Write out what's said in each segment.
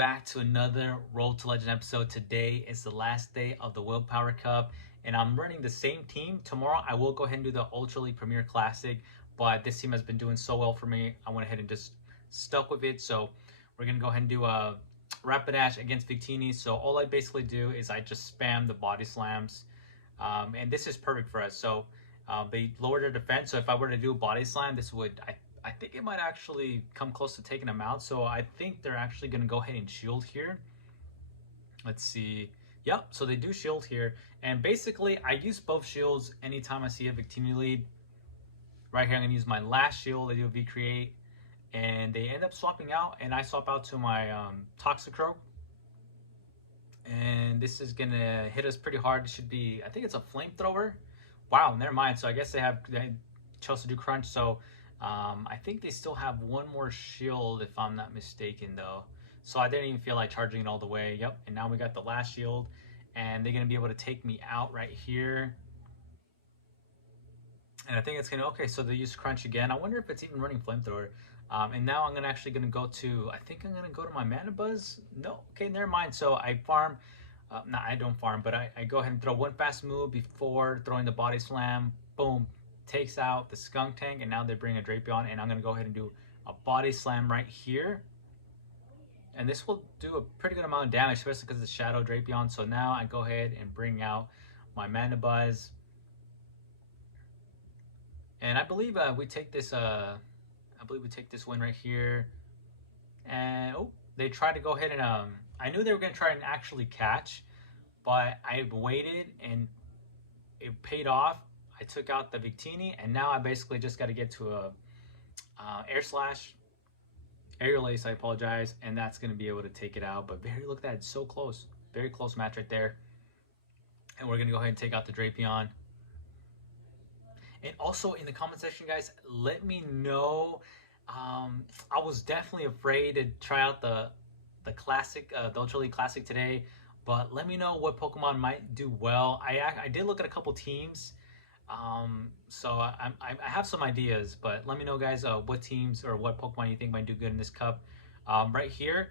back to another Road to Legend episode. Today is the last day of the WillPower Cup, and I'm running the same team. Tomorrow, I will go ahead and do the Ultra League Premier Classic, but this team has been doing so well for me. I went ahead and just stuck with it. So we're going to go ahead and do a Rapidash against Victini. So all I basically do is I just spam the body slams, and this is perfect for us. So they lower their defense. So if I were to do a body slam, this would, I think it might actually come close to taking them out. So I think they're actually going to go ahead and shield here. Let's see. Yep, so they do shield here. And basically, I use both shields anytime I see a Victini lead. Right here, I'm going to use my last shield. I do a V-Create. And they end up swapping out. And I swap out to my Toxicroak. And this is going to hit us pretty hard. It should be, I think it's a flamethrower. Wow, never mind. So I guess they chose to do crunch. So I think they still have one more shield if I'm not mistaken though. So I didn't even feel like charging it all the way. Yep, and now we got the last shield. And they're going to be able to take me out right here. And I think it's going to, okay, so they use crunch again. I wonder if it's even running flamethrower. And now I'm actually going to go to, I think I'm going to go to my Mana Buzz. No, okay, never mind. So I farm. No, I don't farm, but I go ahead and throw one fast move before throwing the body slam. Boom. Takes out the Skunk Tank, and now they bring a Drapion, and I'm going to go ahead and do a body slam right here. And this will do a pretty good amount of damage, especially because it's Shadow Drapion. So now I go ahead and bring out my Mana Buzz. And I believe we take this win right here. And oh, they tried to go ahead and I knew they were going to try and actually catch, but I waited and it paid off. I took out the Victini, and now I basically just got to get to a aerial ace, I apologize, and that's going to be able to take it out. But look at that, it's so close. Very close match right there. And we're going to go ahead and take out the Drapion. And also in the comment section, guys, let me know. I was definitely afraid to try out the classic, the Ultra League Classic today, but let me know what Pokemon might do well. I did look at a couple teams, so I have some ideas, but let me know, guys, what teams or what Pokemon you think might do good in this cup. Right here,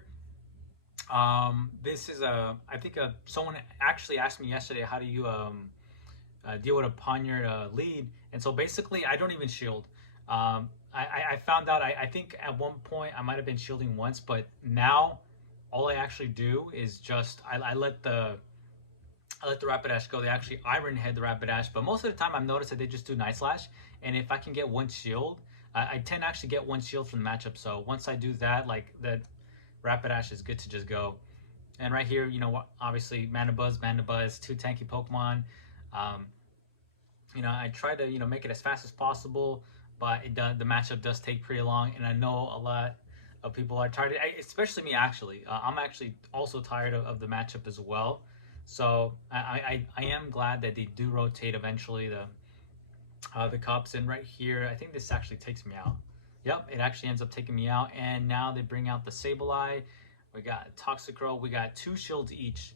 this is I think someone actually asked me yesterday, how do you deal with a Ponyard lead? And so basically, I don't even shield. I found out, I think at one point I might have been shielding once, but now all I actually do is just I let the Rapidash go. They actually Iron Head the Rapidash, but most of the time I've noticed that they just do Night Slash. And if I can get one shield, I tend to actually get one shield from the matchup. So once I do that, like the Rapidash is good to just go. And right here, you know, obviously Mana Buzz, two tanky Pokemon. You know, I try to, you know, make it as fast as possible, but the matchup does take pretty long, and I know a lot of people are tired, especially me actually. I'm actually also tired of the matchup as well. So I am glad that they do rotate eventually the cups. And right here, I think this actually takes me out. Yep, it actually ends up taking me out. And now they bring out the Sableye. We got Toxicroak. We got 2 shields each.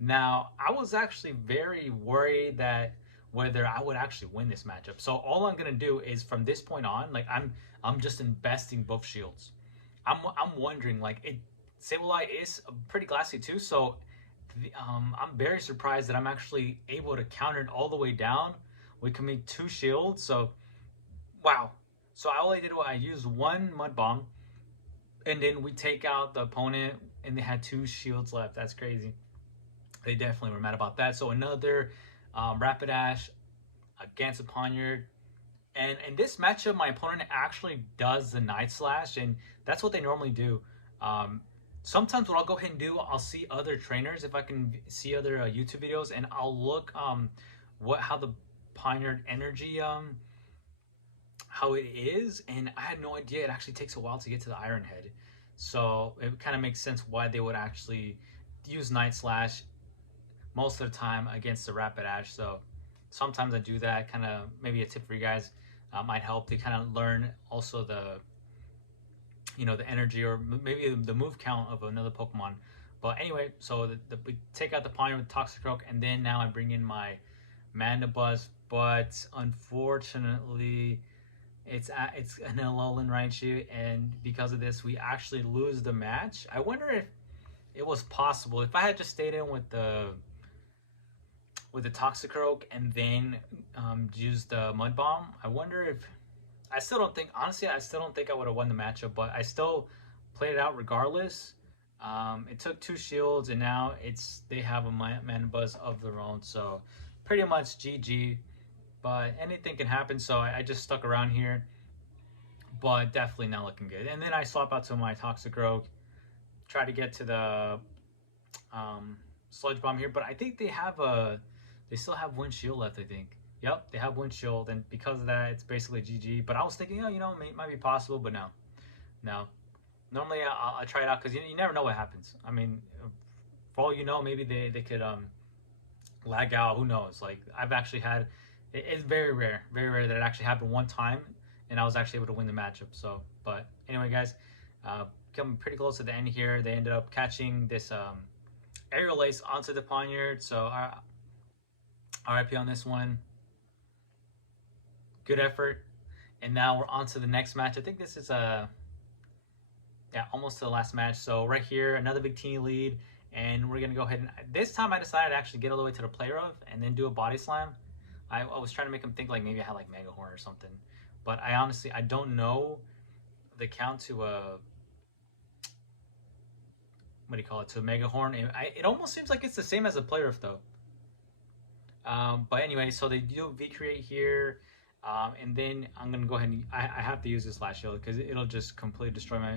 Now, I was actually very worried that whether I would actually win this matchup. So all I'm gonna do is from this point on, like I'm just investing both shields. I'm wondering, like, Sableye is pretty glassy too, so I'm very surprised that I'm actually able to counter it all the way down. We can make 2 shields, so wow. So all I did was I used 1 Mud Bomb, and then we take out the opponent, and they had 2 shields left. That's crazy. They definitely were mad about that. So another Rapidash against a Ponyard. And in this matchup, my opponent actually does the Night Slash, and that's what they normally do. Sometimes what I'll go ahead and do, I'll see other trainers, if I can see other YouTube videos, and I'll look how the Ponyard energy, how it is, and I had no idea it actually takes a while to get to the Iron Head. So it kind of makes sense why they would actually use Night Slash most of the time against the Rapidash. So sometimes I do that. Kind of maybe a tip for you guys might help to kind of learn also the, you know, the energy or maybe the move count of another Pokemon. But anyway, so we take out the Ponyard with Toxicroak, and then now I bring in my Mana Buzz. But unfortunately, it's an Alolan Raichu, and because of this, we actually lose the match. I wonder if it was possible if I had just stayed in with the Toxicroak and then used the Mud Bomb. I wonder if I still don't think, honestly, I still don't think I would have won the matchup, but I still played it out regardless. It took 2 shields, and now they have a mana buzz of their own, so pretty much GG. But anything can happen, so I just stuck around here, but definitely not looking good. And then I swap out to my Toxicroak, try to get to the Sludge Bomb here, but I think they still have 1 shield left, I think. Yep, they have 1 shield, and because of that, it's basically GG. But I was thinking, oh, it might be possible, but no. Normally, I'll try it out because you never know what happens. I mean, for all you know, maybe they could lag out. Who knows? Like, I've actually had, it's very rare that it actually happened one time, and I was actually able to win the matchup. So, but anyway, guys, coming pretty close to the end here. They ended up catching this aerial ace onto the Poniard. So, RIP on this one. Good effort. And now we're on to the next match. I think this is almost to the last match. So right here, another big teeny lead, and we're gonna go ahead and this time I decided to actually get all the way to the player of and then do a body slam. I was trying to make him think like maybe I had like Mega Horn or something, but I honestly don't know the count to what do you call it, to a Mega Horn. It almost seems like it's the same as a player of though. But anyway, so they do V-create here. And then I'm gonna go ahead and I have to use this last shield because it'll just completely destroy my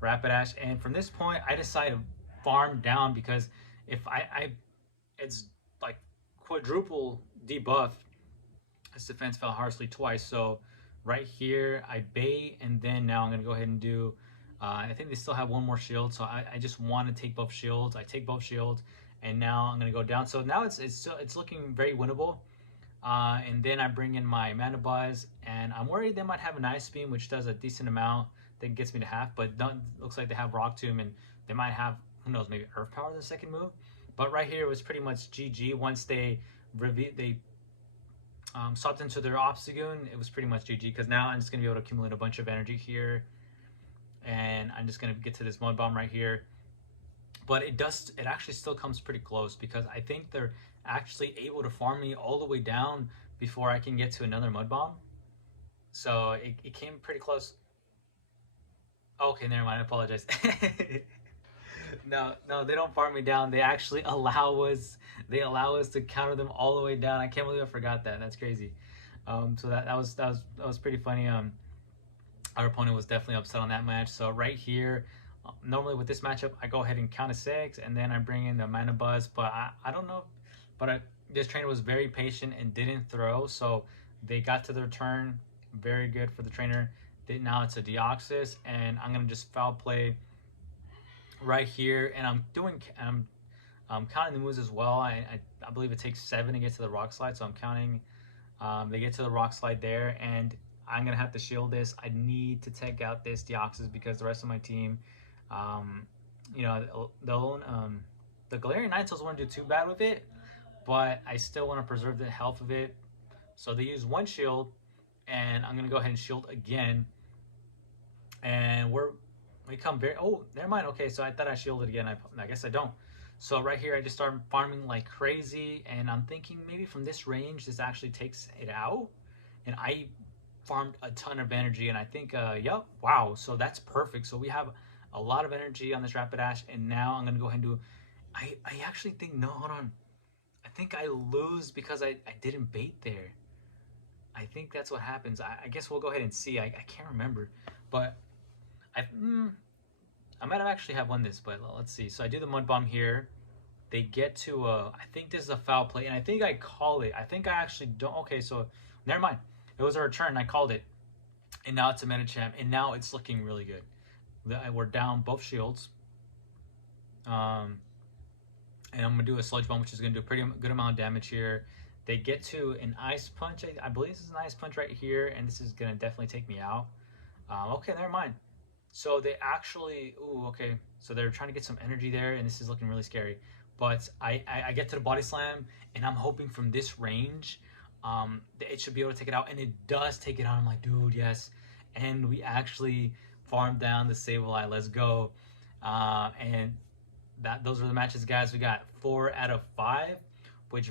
Rapidash. And from this point, I decide to farm down because if it's like quadruple debuff. This defense fell harshly twice. So right here, I bait, and then now I'm gonna go ahead and do. I think they still have 1 more shield, so I just want to take both shields. I take both shields, and now I'm gonna go down. So now it's looking very winnable. And then I bring in my Mana Buzz, and I'm worried they might have an Ice Beam, which does a decent amount. That gets me to half, but looks like they have Rock Tomb, and they might have, who knows, maybe Earth Power the second move. But right here, it was pretty much GG. Once they swapped into their Obstagoon, it was pretty much GG, because now I'm just going to be able to accumulate a bunch of energy here. And I'm just going to get to this Mud Bomb right here. But it actually still comes pretty close, because I think they're actually able to farm me all the way down before I can get to another Mud Bomb. So it came pretty close. Okay, never mind, I apologize. No, they don't farm me down. They actually allow us to counter them all the way down. I can't believe I forgot that. That's crazy. So that was pretty funny. Our opponent was definitely upset on that match. So right here, normally with this matchup, I go ahead and count to 6, and then I bring in the Mana Buzz. But I don't know, but this trainer was very patient and didn't throw. So they got to their turn. Very good for the trainer. Now it's a Deoxys, and I'm gonna just foul play right here, and I'm counting the moves as well. I believe it takes 7 to get to the Rock Slide, so I'm counting. They get to the Rock Slide there, and I'm gonna have to shield this. I need to take out this Deoxys because the rest of my team, the Galarian Ninetales won't do too bad with it, but I still want to preserve the health of it. So they use 1 shield, and I'm gonna go ahead and shield again. And we come very, oh, never mind. Okay, so I thought I shielded again. I guess I don't. So right here, I just start farming like crazy, and I'm thinking maybe from this range, this actually takes it out. And I farmed a ton of energy, and I think, yep, wow. So that's perfect. So we have a lot of energy on this Rapidash, and now I'm gonna go ahead and do. I actually think, no, hold on. I think I lose because I didn't bait there. I think that's what happens. I guess we'll go ahead and see. I can't remember, but I might have actually have won this, but let's see. So I do the Mud Bomb here. They get to I think this is a foul play, and I think I call it. I think I actually don't. Okay, so never mind. It was a return. I called it, and now it's a Medicham, and now it's looking really good. We're down both shields. And I'm gonna do a Sludge Bomb, which is gonna do a pretty good amount of damage here. They get to an Ice Punch. I believe this is an Ice Punch right here, and this is gonna definitely take me out. Okay, never mind. So they actually, ooh, okay. So they're trying to get some energy there, and this is looking really scary. But I get to the Body Slam, and I'm hoping from this range, it should be able to take it out, and it does take it out. I'm like, dude, yes. And we actually farmed down the Sableye. Let's go. And those were the matches, guys. We got 4 out of 5, which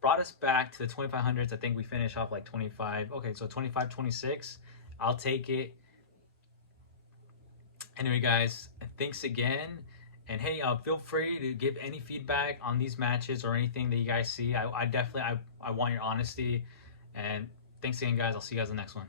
brought us back to the 2500s. I think we finished off like 25. Okay, so 25, 26. I'll take it. Anyway, guys, thanks again. And hey, feel free to give any feedback on these matches or anything that you guys see. I definitely I want your honesty. And thanks again, guys. I'll see you guys in the next one.